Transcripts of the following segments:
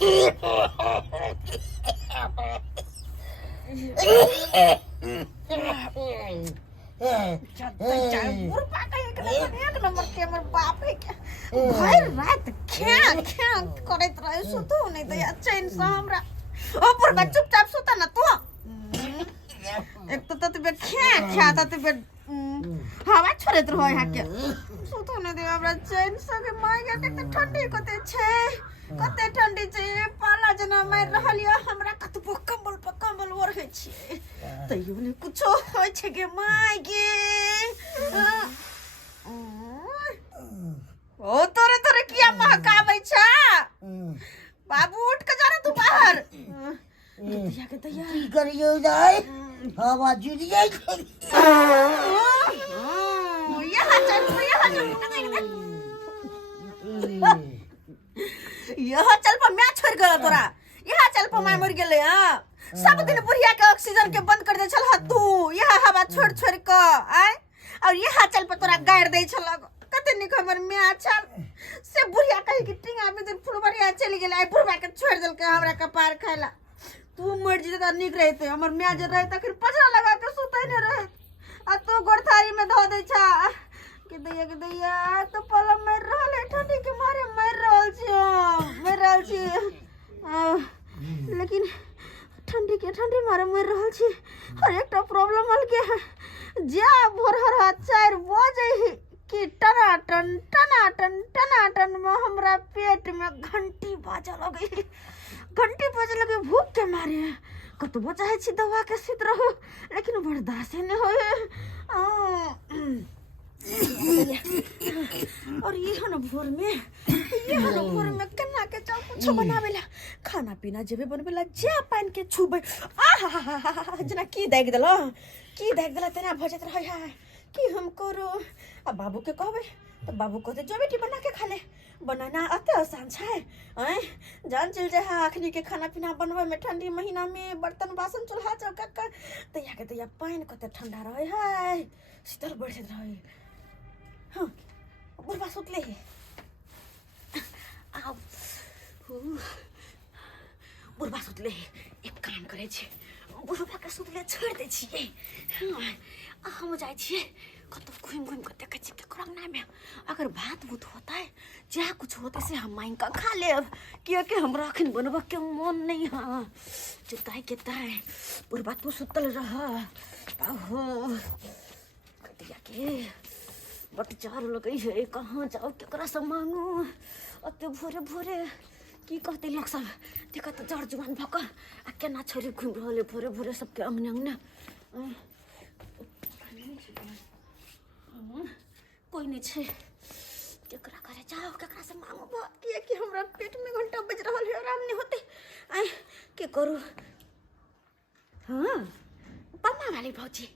एक नंबर के हमर बाप है क्या भर रात ख्या ख्या करत रहे सुतो नहीं तो या चैन से हमरा ऊपर का चुपचाप सुता ना तू एक तो तबे ख्या ख्या तबे हवा छोड़त रहो यहाँ के सुतो नहीं दे हमरा चैन से के माय के ठंडी कते छे कते ठंडी छे पाला जना मार रहलिया हमरा कतबो कंबल पर कंबल ओढ़े छी तइयो ने कुछो होय छे के माय के ओ तोरे तोरे किया महकाबै छा बाबू उठ के जा रे तू बाहर दिया के तैयार की करियो जाय हवा जुड़ जाय यहाँ चल पर मैं छोड़ गया तोरा यहाँ चल पर मैं मर गेले हां सब दिन बुढ़िया के ऑक्सीजन के बंद कर दे छल तू यहाँ हवा छोड़ छोड़ के आय और यहाँ चल पर तोरा गाड़ दे छल कते निक हमर मैं चल से बुढ़िया कहि कि टिंगा में दिन फुलबरिया चली गेले आई बुढ़वा के छोड़ देल के हमरा कपार खाइला तू मर जी त निक रहते हमर मैं जे रहे त फिर पजरा लगा के सुतै न रहे आ तू गोरथारी में धो दे छा के दैया तो पलम मर रहल है ठंडी के मारे मर रहल छी लेकिन ठंडी मारे मर रहल छी और एकटा प्रॉब्लम हल के जा भोर हर 4 बजे ही कि टनाटन में हमरा पेट में घंटी बाजे लगे भूख के मारे कतबो चाहे छी दवा के सुत रहो लेकिन बर्दाश्त नहीं होए और ये हन भोर में कन्ना के चाव कुछ बनावेला खाना पीना जेबे बनवेला जे पान के छुबे जना की देख देला तेना भजत रहे है कि हम करो अब बाबू के कहबे तो बाबू कहते जो बेटी बना के खा ले बनाना अते आसान है जान चल जाए अखनी के खाना पीना बनवे में ठंडी महीना में बर्तन बासन चूल्हा चौका तैया के तैया पानी कते ठंडा रहे है शीतल बढ़त रहे हाँ बुढ़वा सुतले है आओ बुढ़वा सुतले है एक काम करे छे बुढ़वा के सुतले छोड़ दे छिए हम जाए छिए कतो घूम के देखे छी केकरा ना में अगर बात बुत होता है जा कुछ होते से हम माइन का खा लेब कि हमरा अखन बनबा के मन नहीं हां जुताई के ताई बुढ़वा तू सुतल रह आहो कटिया के बट चार लगे है कहाँ जाओ केकरा से मांगू अते भोरे की कहते लोग सब देखा तो जड़ जुबान भक आ केना छोरी घूम रहले भोरे सबके अंगने कोई नहीं छे केकरा करे जाओ केकरा से मांगो बात कि हमरा पेट में घंटा बज रहल है आराम नहीं होते आई के करू हां पन्ना वाली भौजी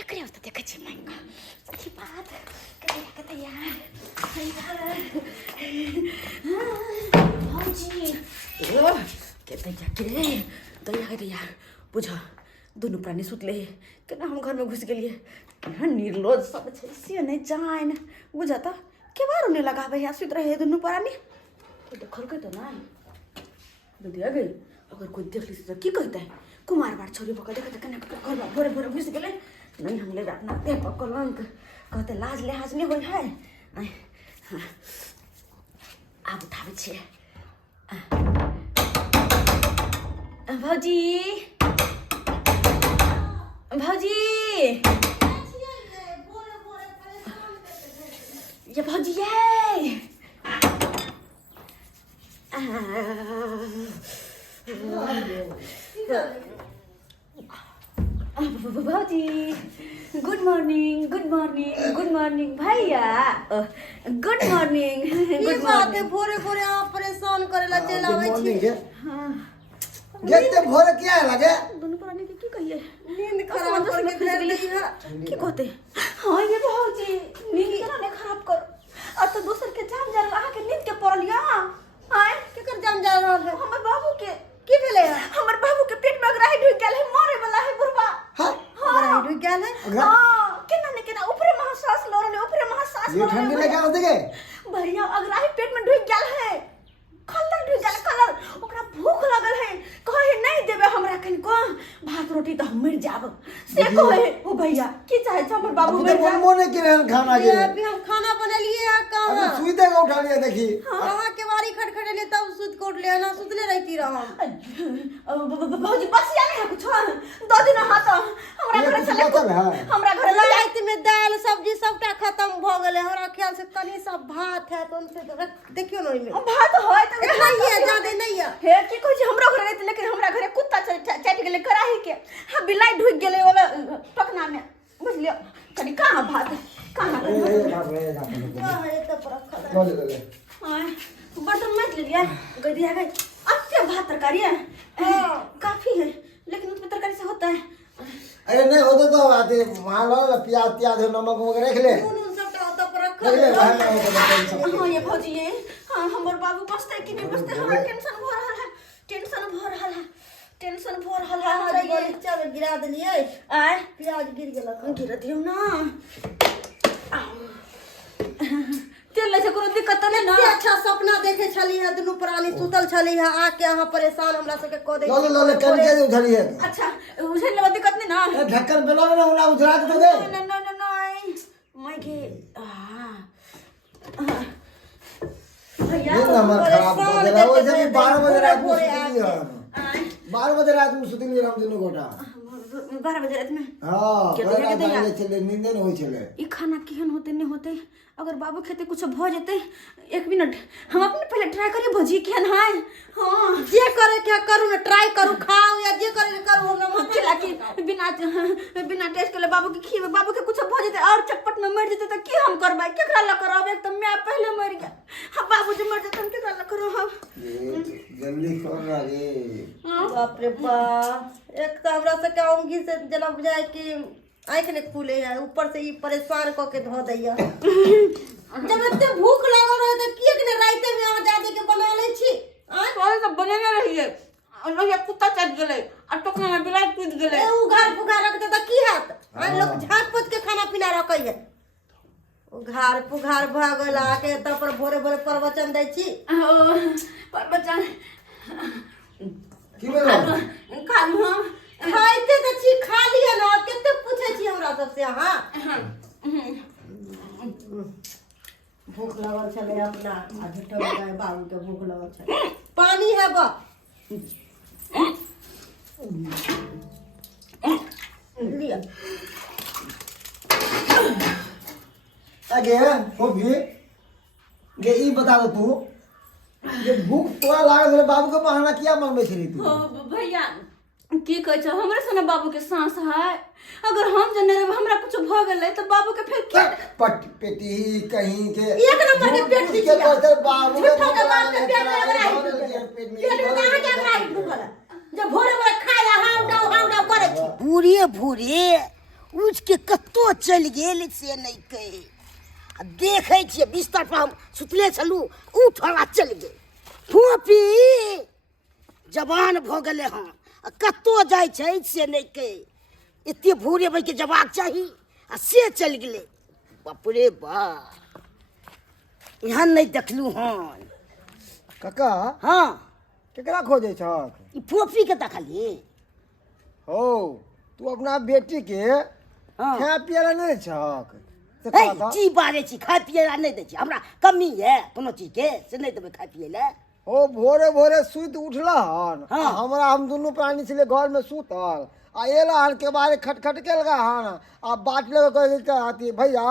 एकरे तो देखे छी महंगा सही बात कहते यार भौजी ओ कहते क्या यार बुझा दोनों प्राणी सुतले केना हम घर में घुस गेलिए केना निर्लज सब छै से नहीं जान बुझा त के बार ने लगाबे या सुत रहे दोनों प्राणी तो देखल के तो ना दीदी आ गई अगर कोई देख ली तो की कहता है कुमार बार छोरी पकड़ देखे केना घर में भोरे घुस गेले नहीं हमले अपना पे पकड़ंक कहते लाज लिहाज नहीं होय है आब उठावे छे भौजी ये भौजी ये भौजी गुड मॉर्निंग भैया गुड मॉर्निंग बात है भोरे आप परेशान करेला चल आवे छी हां जते भोरे क्या लगे दोनों प्राणी के की कहिए नींद खराब करके फेर दी है की कहते हां ये भौजी नींद केना ने खराब कर और तो दूसर के जान जा रहा के नींद के पड़लिया हां के कर जान जा रहा है हमर बाबू के की भेले हमर बाबू के पेट में अगराही ढुक गेल है मरे वाला है बुढ़वा हां अगराही ढुक गेल है हां केना ने केना ऊपर महासास लोरले ऊपर महासास ये ठंडी लगा देगे भैया अगराही पेट में ढुक गेल है खल्लर ढुक गेल खल्लर ओकरा से कोई ओ भैया की चाहे छ हमर बाबू अभी तो मोने के रहन खाना ये के अभी हम खाना बनेलिए है अभी कहाँ सुई दे के उठा लिया देखी कहाँ के बारी खटखटेले तब सुत कोट ले ना सुतले रहती रहा भौजी बस या नहीं कुछ दो दिन हाथ हमरा ये घर कुछ चले बचल है हमरा घर ले रात में दाल सब्जी सबटा खत्म भ गेले हमरा ख्याल से तनी सब भात है तो उनसे देखियो ना इमे भात होय त नहीं है ज्यादा नहीं है हे की कहै छै हमरो घर रहत लेकिन हमरा घरे कुत्ता चाटि गेले कराही के हा बिलाई ढुक गेले ओला टकना में बुझलियो कनी कहां भात कहां ये तो पर खा ले बर्तन मत लिया गदिया गई अच्छे भात तरकारी है काफी है लेकिन उसमें तरकारी से होता है अरे नहीं होता तो आते वहां लो प्याज प्याज नमक वगैरह रख ले उन सबटा होता पर रख ले वहां में होता टेंशन हां ये भौजी ये हां हमर बाबू बसते कि नहीं बसते हमरा टेंशन भ रहल है टेंशन भ रहल है ये चल गिरा देलिए आय प्याज गिर गेल गिर दियो ना तेल से कोनो दिक्कत नहीं ना अच्छा सपना देखे छली है दुनू प्राणी सुतल छली है आके यहाँ परेशान हमरा सबके को दे लो ले कल के उधरी है अच्छा उसे लेवा दिक्कत नहीं ना ए ढक्कन बेला ना उना उधरा दे दे नहीं मैं के भैया ये नंबर खराब हो गया वो जब 12 बजे रात में सुतली है आय 12 बजे रात में सुतली हम दोनों गोटा 12 बजे रात में हां के बड़ा देखे गाले चले नींद नहीं होई चले ई खाना केहन होते नहीं होते अगर बाबू खेते कुछ भ जेते 1 मिनट हम अपने पहले ट्राई करिए भौजी केहन है हां जे करे क्या करू ना ट्राई करू खाओ या जे करे के करू हमरा मन चिल्ला के बिना टेस्ट के बाबू के खीवे बाबू के कुछ भ जेते और चटपट में मर जेते त की हम करबै केकरा ला करब एक त मैं पहले मर गया हम बाबू जे मर जेते हम केकरा ला करो हम जल्दी कर रे बाप रे बाप एक तो हमरा से कहूंगी से जना बुझाए कि आँख ने खुले है ऊपर से ये परेशान क के धो दैया जब इतने भूख लागल रहे त किए के राइते में आ जाके के बना ले छी और सब बनेने रहिए और ये कुत्ता चट गेले और टोकना में बिलाई कूद गेले ए उघार पुघार रख दे त की हाथ हम लोग झाटपट के खाना पीना रखै है उघार पुघार भ गेल आके त पर भोरे भोरे प्रवचन दै छी पर बच्चा की बोलो खालू हम खाइते त छी खा लिया ना केते पूछे छी हमरा सबसे हां भूख लगल छले अपना आ झूठा बताए बाबू के भूख लगल छले पानी है बा लिया आगे हो भी ये ई बता दो तू ये भूख तोरा लागल है बाबू के बहाना किया मांगबे छली तू भैया की कहै छ हमरे सने बाबू के सांस है अगर हम जने रे हमरा कुछ भ गेलै त बाबू के फिर क्या पट पेटी कहीं के एक नंबर के पेट के दिखिया कहते बाबू झूठा के बात पे पेट लगा पेट में कहां जा रहा है दुखला जब भोरे भोरे खाया हाउ डाउ करे छी भूरे भूरे उठ के कत्तो चल गेल से नहीं कहे देखे छिए बिस्तर पर हम सुतले छलू उठला चल गेल फोपी जवान भ गेले हां कत्तो जाय छै से नहीं कहे इतने भूरे भाई के जवाब चाहिए आ से चल गेले बाप रे बा यहाँ नहीं देखलू हन काका हाँ केकरा खोजे छक ई फोपी के देखली हो तू अपना बेटी के हाँ खाय पियला नहीं छक से हे कहता जी बारे छी खाय पिए ला नहीं दै छी हमरा कमी है कोनो चीज के से नहीं देबै खाय पिए ला ओ भोरे भोरे सुत उठला हन हाँ। हमरा हम दोनों प्राणी छले घर में सुतल आ एला हन के बारे खटखट के लगा हन आ बाट ले कहती भैया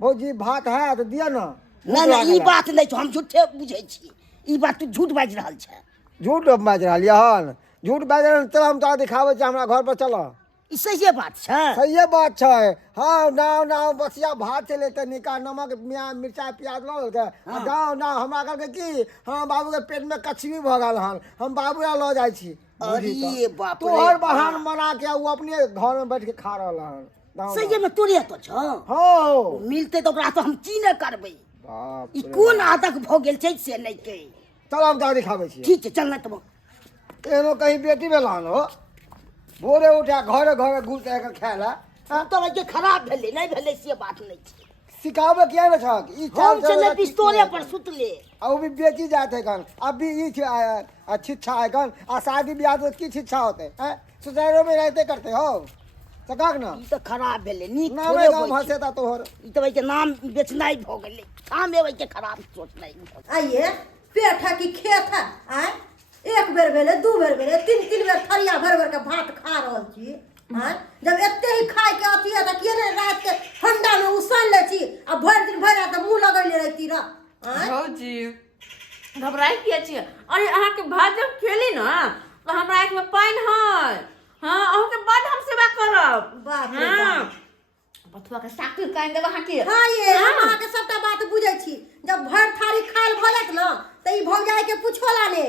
भौजी भात है तो दिया ना नहीं नहीं ई बात नहीं छौ हम झूठे बुझै छी ई बात तू झूठ बाजि रहल छै झूठ बाज रहलिए हन झूठ बाज रहल चल हम तोरा दिखाबै छी हमरा घर पर चल ई सही बात छै सही बात छै हाँ नाव नाव बसिया भात चले त निका नमक मिर्चा प्याज ल के गाँव नाव हमरा कहलकै की हाँ बाबू के पेट में कचरी भ गेल हन हम बाबू ल जाइ छी अरे बाप रे तोहर बहान मना के वो अपने घर में बैठ के खा रहल हन सही में तोरे तो छौ हो मिलते तो ओकरा तो हम की न करबै बाप ई कोन आदक भ गेल छै से नहीं कहे चल हम तोरा दिखाबै छी ठीक छै चल न तुम एनो कहीं बेटी भेल हन हो भोरे उठा घरे घरे घुस के खायला तो के खराब भेलै नहीं भेलै से बात नहीं छै सिखावे किया न छक ई हम चले पिस्तौले पर सुतले आ वो भी बेची जाते कन अभी ई शिक्षा है कन आ शादी ब्याह तो की शिक्षा होते हैं सुधारो में रहते करते हो चकाक ना ई तो खराब भेलै नीक नामे थोड़े गाँव होइ छै। भसे ता तोहर ई तो भाई के नाम बेचनाई भ गेलै हम एवै के खराब सोचनाई भ गेलै। आइए पेट है कि खेत है आय एक बेर भेले दू बेर भेले तीन बेर थरिया भर भर के भात खा रहल छी आय जब एते ही खाए के अथी है त के ने रात के ठंडा में उसन ले छी आ भर दिन भर रात मुंह लगैले रहती र आय भौजी घबराई किया छियै? अरे अहाँ के भात जब खेली ना तो हमरा आँख में पानि है। हाँ अहूँ के बड हम सेवा करब। बाप रे हाँ बाप। बथुआ के साग तुर कान देब अहाँ के। हाँ ये हम अहाँ के सबटा बात बुझै छी। जब भर थारी खाइल भ जात न त ई भौजाई के पुछोला ने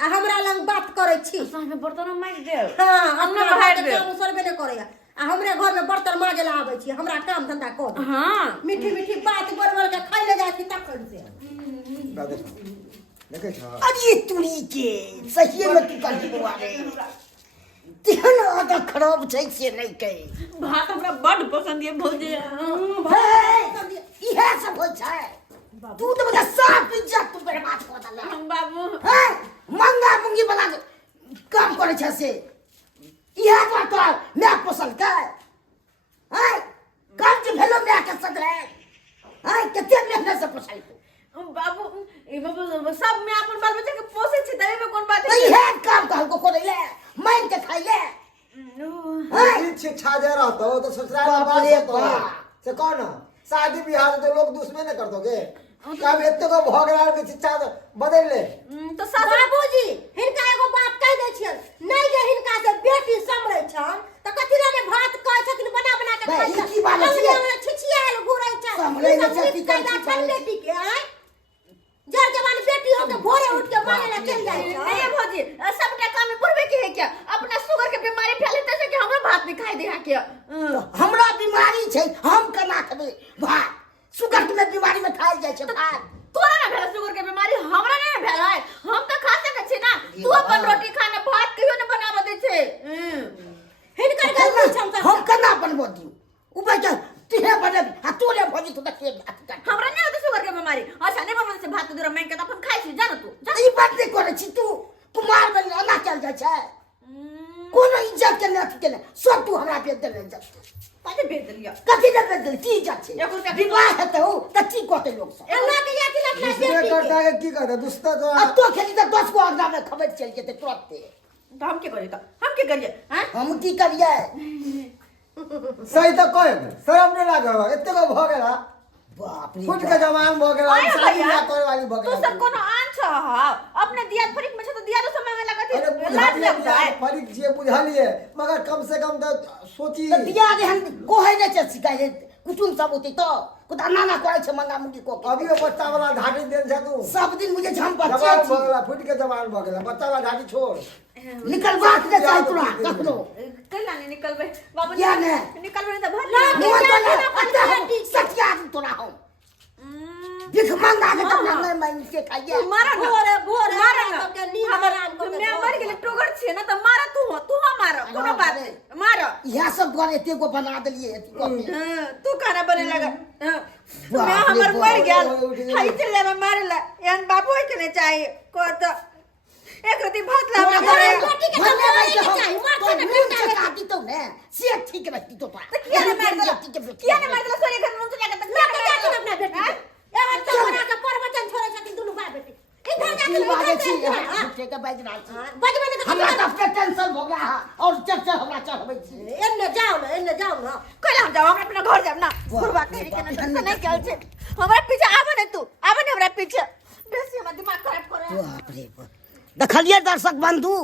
आ हमरा लंग बात करै छी। साँझ में बर्तन माइज देब। हाँ अन्ना अपना बहार घर के देब। काम सरबे ने करैया आ हमरे घर में बर्तन माजे ला आबै छी हमरा काम धंधा कर दे। हाँ मीठी मीठी बात बोल के खाइ ले जाइ छी तखन से देखे छ अरे तुरी के सही में तू कर बुआ रे तेहन आदत खराब छै से नहीं कहे। भात हमरा बड पसंद है भौजी। इहे सब होइ छै तू तो बता सब इज्जत तू बर्बाद कर देला। हम बाबू है मंगा मुंगी वाला काम करे छै से इहे बात तो मैं पसंद के है काम जे भेलो मैं के संग है कते मेहनत से पोसाई तू बाबू ए बाबू सब में अपन बाल बच्चा के पोसे छी तबे में कोन बात है? इहे काम कहल को करे ले मान के खाई ले ई शिक्षा दे रहतो तो ससुराल में बाप बात रे होतो बाप। से कौन शादी ब्याह में तो लोग दुश्मन न कर दोगे कब एते को भोगलाल के शिक्षा बदल ले तो सास बाबूजी हिनका एगो बात कह दै छियन नहीं जे हिनका से बेटी समरै छन त कथि ला ने भात कहै छथिन बना बना के खाइ ई की बात छै? हमरा छिछियाल घुरै छ समरै ने छथि कह दा छन बेटी के आय जर जवान बेटी हो के भोरे उठ के मांगे ला चल जाय छ। नहीं भौजी सबटा काम में बुढ़वे के है क्या? अपना शुगर के बीमारी फैले तैसे कि हमरा भात नहीं खाई दे है क्या? हमरा बीमारी छै हम केना खेबै भात शुगर के बीमारी में खाइल जाइ छै भात। तोरा ना भेला शुगर के बीमारी हमरा नहीं भेला है। हम तो खा सके छी ना। तू अपन रोटी खाना भात कहियो न बनाबे दे छे। हिनकर गलती छन हम केना बनबो दियो ऊपर के तिहे बने आ तोरे भजी तो के हमरा नहीं होते शुगर के बीमारी। अच्छा नहीं बनबे से भात दूरा मांग के अपन खाइ छी जान तू। जा। ई बात नहीं करे छी तू कुमार बन अना चल जाइ छै कोनो इज्जत के नहीं के सब तू हमरा पे दे इज्जत पाछे भेज दिया। कथी ने पे दे की इज्जत छै एक रुपया विवाह हेतौ त की कहते लोग सब अल्लाह के याद दिला अपना इसमें बेटी करता के है की करता दुस्ता तो अब तो खेली त 10 को अगला में खबर चल जेते तुरंत तो हम के करिए तो हम के करिए हैं? हम की करिए सही तो कहे शर्म नहीं लागे एते को भोगला बाप रे फुट के जवान भोगला आया शादी भैया ब्याह करे वाली तू भोगला सब कोनो आन छ अपने दिया फरीक में छ तो दिया तो समय में अरे लगत लाज लगता है। फरीक जे बुझलिए मगर कम से कम तो सोची तो दिया रे हम कोहे ने छै शिकायत कुटुम सब होते तो कुदा नाना करे छै मंगा मुंगी को अभी वो बच्चा वाला घाटी देन छ तू सब दिन मुझे झम बच्चे जवान छी भोगला फुट के जवान भोगला बच्चा वाला घाटी छोड़ निकल बात के चाहे तोरा कखनो कैला नहीं निकलबे बाबू या ने? निकलबे नहीं तो भर ला ले। के मुंह जा तो के ना अपन बेटी सटिया तोरा हम भिख मंगा के तब ना मैं से खाइए मारा ना भोरे भोरे मारा हमरा ना सबके नींद हमर हराम कऽ के मैं धऽ मर दे। गेले टोगर छे ना तो मारा तू मारा कोनो हाँ, बात अरे। नहीं मारा। यह सब घर एते को बना देलिए एते को हाँ, तू खाना बने लगा हाँ। बाप मैं रे हमर बाप। मर गेल हाई चले में मारला एहन बाबू के नहीं चाहिए को तो एक रति भात ला तोरा में घरे घरे बेटी के तो मारे के चाही, मार तो के ना मुंह बेटा से के। काटी तो ने से ठीक रहती तो तो किया ने मार दिला किया ने मार दिला सोरे घर में चला के ला के जा के अपना बेटी के एवं तो बना के प्रवचन छोड़े छथिन दुनु भाई बेटी इधर जा के बाजे छी हां झूठे के बाज रहा छी बजबे ने हमरा त अपने टेंशन हो गया और चर्चा हमरा चढ़बै छी एन्ने जाओ ना कहला हम जाओ हमरा अपना घर जाब ना घुरवा के के नहीं कहल छे हमरा पीछे आवे ने तू आवे ने हमरा पीछे बेसी हमरा दिमाग खराब करे। बाप रे बाप देखलिए दर्शक बंधु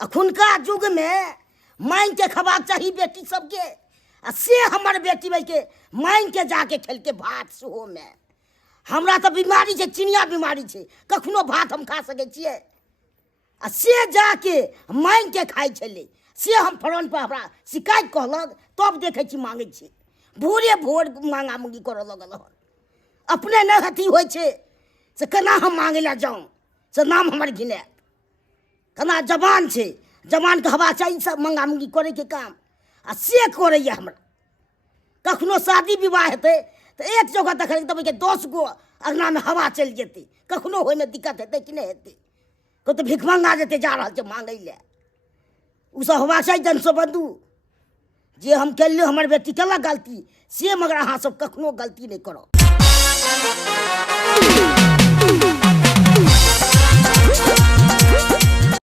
अखुनका युग में मांग के खबाक चाही बेटी सबके आ से हमर बेटी भाई के मांग के जाके खेल के भात सेहो में हमरा तो बीमारी छै चिनिया बीमारी छै कखनो भात हम खा सके छियै आ से जाके मांग के खाइ छलै से हम फ्रंट पर हमरा शिकायत कहलक तब देखै छी मांगै छी भोरे भोर मांगा मुंगी करऽ लगल हन अपने नहि अथी होइ छै से केना हम मांगे ला जाऊं से नाम हमर घिनायत केना जवान छै जवानके हवा चाही सब मंगा मुंगी करैके काम आ से करैए हमरा कखनो शादी विवाह हेतै तऽ एक जगह देखै देबै कि 10 गो अङ्गनामे हवा चलि जेतै कखनो ओहिमे दिक्कत हेतै कि नहि हेतै कतौ भिखमंगा जेतै जा रहल छै मांगै लए ओसब हवा चाही जनसो बंधु जे हम केलिए हमर बेटी केला गलती से, मगर अहाँ सब कखनो गलती नहीं करो।